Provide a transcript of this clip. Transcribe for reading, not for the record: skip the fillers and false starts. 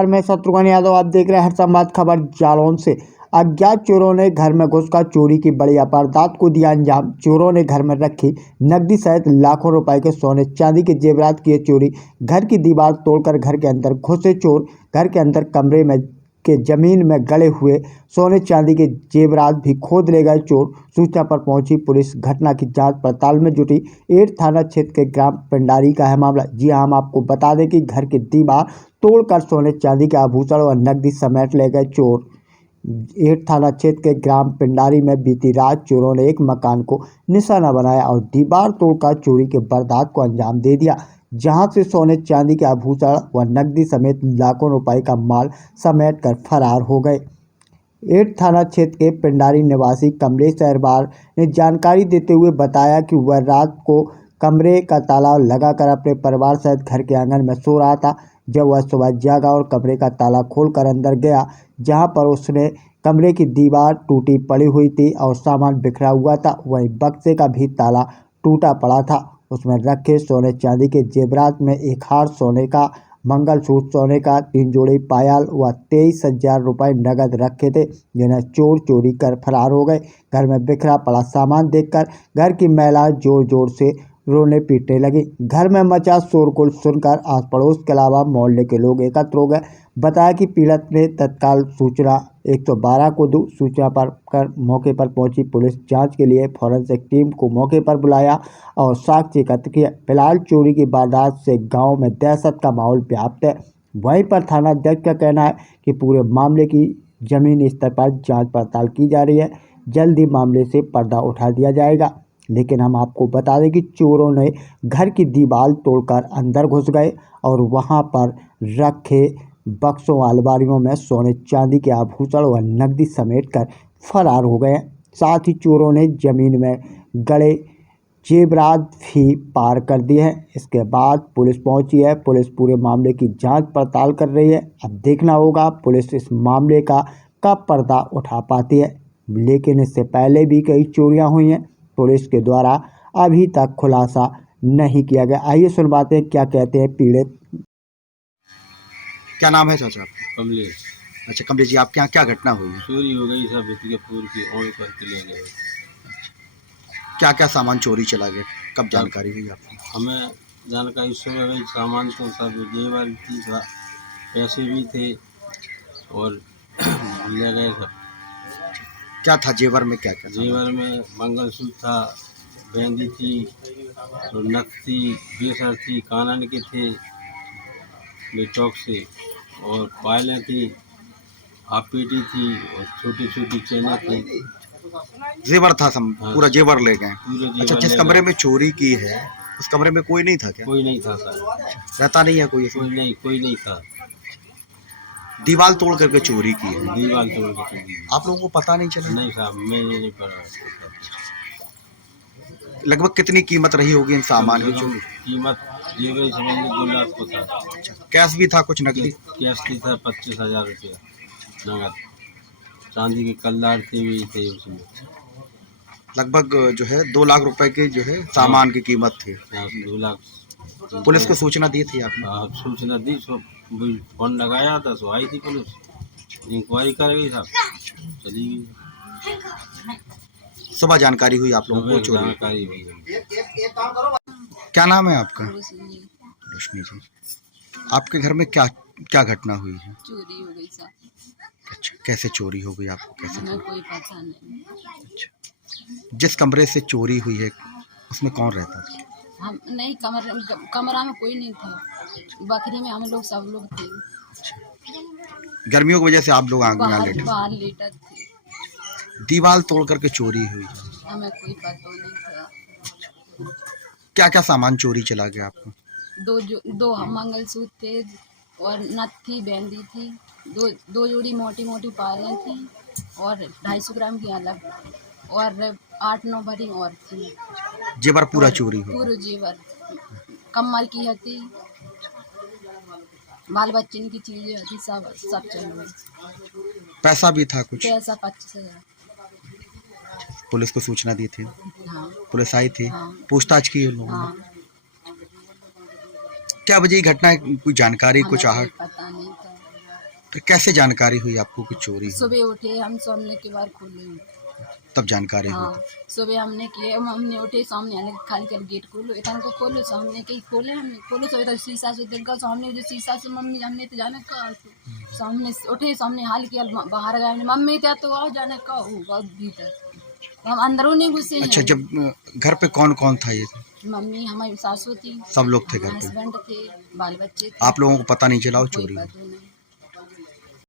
नमस्कार, मैं शत्रुघ्न यादव। आप देख रहे हैं हर संवाद खबर जालौन से। अज्ञात चोरों ने घर में घुसकर चोरी की बड़ी वारदात को दिया अंजाम। चोरों ने घर में रखी नकदी सहित लाखों रुपए के सोने चांदी के जेवरात किए चोरी। घर की दीवार तोड़कर घर के अंदर घुसे चोर। घर के अंदर कमरे में के जमीन में गड़े हुए सोने चांदी के जेवरात भी खोद ले गए चोर। सूचना पर पहुंची पुलिस घटना की जांच पड़ताल में जुटी। एट थाना क्षेत्र के ग्राम पिंडारी का है मामला। जी हाँ, हम आपको बता दें कि घर की दीवार तोड़कर सोने चांदी के आभूषण और नकदी समेट ले गए चोर। एट थाना क्षेत्र के ग्राम पिंडारी में बीती रात चोरों ने एक मकान को निशाना बनाया और दीवार तोड़कर चोरी के वारदात को अंजाम दे दिया, जहां से सोने चांदी के आभूषण व नकदी समेत लाखों रुपए का माल समेट कर फरार हो गए। एट थाना क्षेत्र के पिंडारी निवासी कमलेश अहरवार ने जानकारी देते हुए बताया कि वह रात को कमरे का ताला लगाकर अपने परिवार सहित घर के आंगन में सो रहा था, जब वह सुबह जागा और कमरे का ताला खोलकर अंदर गया, जहां पर उसने कमरे की दीवार टूटी पड़ी हुई थी और सामान बिखरा हुआ था। वहीं बक्से का भी ताला टूटा पड़ा था। उसमें रखे सोने चांदी के जेवरात में एक हार सोने का, मंगलसूत्र सोने का, 3 जोड़ी पायल व 23,000 रुपये नगद रखे थे, जिन्हें चोर चोरी कर फरार हो गए। घर में बिखरा पड़ा सामान देखकर घर की महिलाएं जोर जोर से रोने पीटने लगी। घर में मचा शोरगुल सुनकर आस पड़ोस के अलावा मोहल्ले के लोग एकत्र हो गए। बताया कि पीड़ित ने तत्काल सूचना 112 को दी। सूचना पर मौके पर पहुंची पुलिस जांच के लिए फॉरेंसिक टीम को मौके पर बुलाया और साक्ष्य एकत्र किया। फिलहाल चोरी की वारदात से गांव में दहशत का माहौल व्याप्त है। वहीं पर थाना अध्यक्ष का कहना है कि पूरे मामले की जमीनी स्तर पर जांच पड़ताल की जा रही है। जल्द ही मामले से पर्दा उठा दिया जाएगा। लेकिन हम आपको बता दें कि चोरों ने घर की दीवार तोड़कर अंदर घुस गए और वहां पर रखे बक्सों अलमारियों में सोने चांदी के आभूषण व नकदी समेटकर फरार हो गए। साथ ही चोरों ने जमीन में गड़े जेवरात भी पार कर दिए हैं। इसके बाद पुलिस पहुंची है। पुलिस पूरे मामले की जांच पड़ताल कर रही है। अब देखना होगा पुलिस इस मामले का कब पर्दा उठा पाती है। लेकिन इससे पहले भी कई चोरियां हुई हैं। पुलिस के द्वारा अभी तक खुलासा नहीं किया गया। आइए सुनवाते हैं क्या कहते हैं पीड़ित। क्या नाम है चाचा आपका? कमलेश। अच्छा कमलेश जी, आपके यहाँ क्या घटना हुई है? चोरी हो गई, सब के पूर की ओढ़ करके ले गए। क्या क्या सामान चोरी चला गया, कब जानकारी हुई आपको? हमें जानकारी सुबह गई, सामान तो सब जेवर थी, पैसे भी थे और ले गए सब। क्या था जेवर में, क्या क्या जेवर में मंगलसूत्र था, बेंदी थी और नथ थी, बेसर थी, कानन के थे बेचौक से, और पायलें थी, हाफ पेटी थी और छोटी छोटी चेनें थी। जेवर था हाँ, पूरा जेवर ले गए? पूरे जेवर अच्छा, जिस ले कमरे गए। में चोरी की है उस कमरे में कोई नहीं था क्या? कोई नहीं था सर। रहता नहीं है कोई? कोई नहीं था। दीवार तोड़ करके चोरी की है? दीवार तोड़ के चोरी की। आप लोगों को पता नहीं चला? नहीं साहब, मैं नहीं पड़ा। लगभग कितनी कीमत रही होगी इन सामान की? कीमत जेवर समझ लो 2 लाख को था। अच्छा, कैश भी था कुछ नकदी? कैश थी था 25,000 रुपया नगद। चांदी के कलदार थे भी थे उसमें। लगभग जो है 2 लाख रुपए की जो है सामान की कीमत थी। 2 लाख। पुलिस को सूचना दी थी आपने? सूचना दी, फोन लगाया था, सो आई थी पुलिस, इंक्वायरी कर गई साहब, चली गई। सुबह जानकारी हुई आप लोगों को चोरी? जानकारी हुई। क्या नाम है आपका? रोशनी जी। आपके घर में क्या क्या घटना हुई है? चोरी हो गई साहब। अच्छा, कैसे चोरी हो गई, आपको कैसे? हमें कोई पता नहीं। अच्छा, जिस कमरे से चोरी हुई है उसमें कौन रहता था? हम नहीं, कमरा में कोई नहीं था। बकरी में हम लोग सब लोग थे। गर्मियों की वजह से आप लोग बाहर लेटा थे। दीवार तोड़ करके चोरी हुई, हमें कोई पता नहीं था। क्या क्या सामान चोरी चला गया आपको? दो मंगलसूत्र थे और नथ थी, बेंदी थी, दो जोड़ी मोटी मोटी पायलें थी और 250 ग्राम की अलग, और 8-9 भरी और थी। जेवर पूरा चोरी हुआ? पूरा जेवर, कमर की हती, बाल बच्चन की चीजें हती, सब चल गई। पैसा भी था कुछ? पैसा 25,000। पुलिस को सूचना दी थी? हाँ। पुलिस आई थी? हाँ। पूछताछ की उन लोगों ने? हाँ। क्या वजह घटना है, कोई जानकारी कुछ? हमें कोई पता नहीं था। तो कैसे जानकारी हुई आपको कि चोरी हुई? सुबह उठे हम सोने के बाद खोले। तब जानकारी हुई? हाँ सुबह हमने किए, हमने उठे सामने आने खाली कर गेट खोलो, इतना को खोलो सामने कहीं खोले, हमने खोलो सो इधर शीशा से देखा, सामने जो शीशा से मम्मी हमने तो जाने का सामने से उठे, सामने हाल किया, बाहर गए हमने, मम्मी क्या तो आओ जाने का होगा भीतर, हम अंदरों नहीं घुसे हैं। अच्छा, जब घर पे कौन कौन था ये? मम्मी हमारी सासू थी, सब लोग थे घर पे? हस्बैंड थे, बाल बच्चे थे। आप लोगों को पता नहीं चला वो कोई चोरी हुई? पता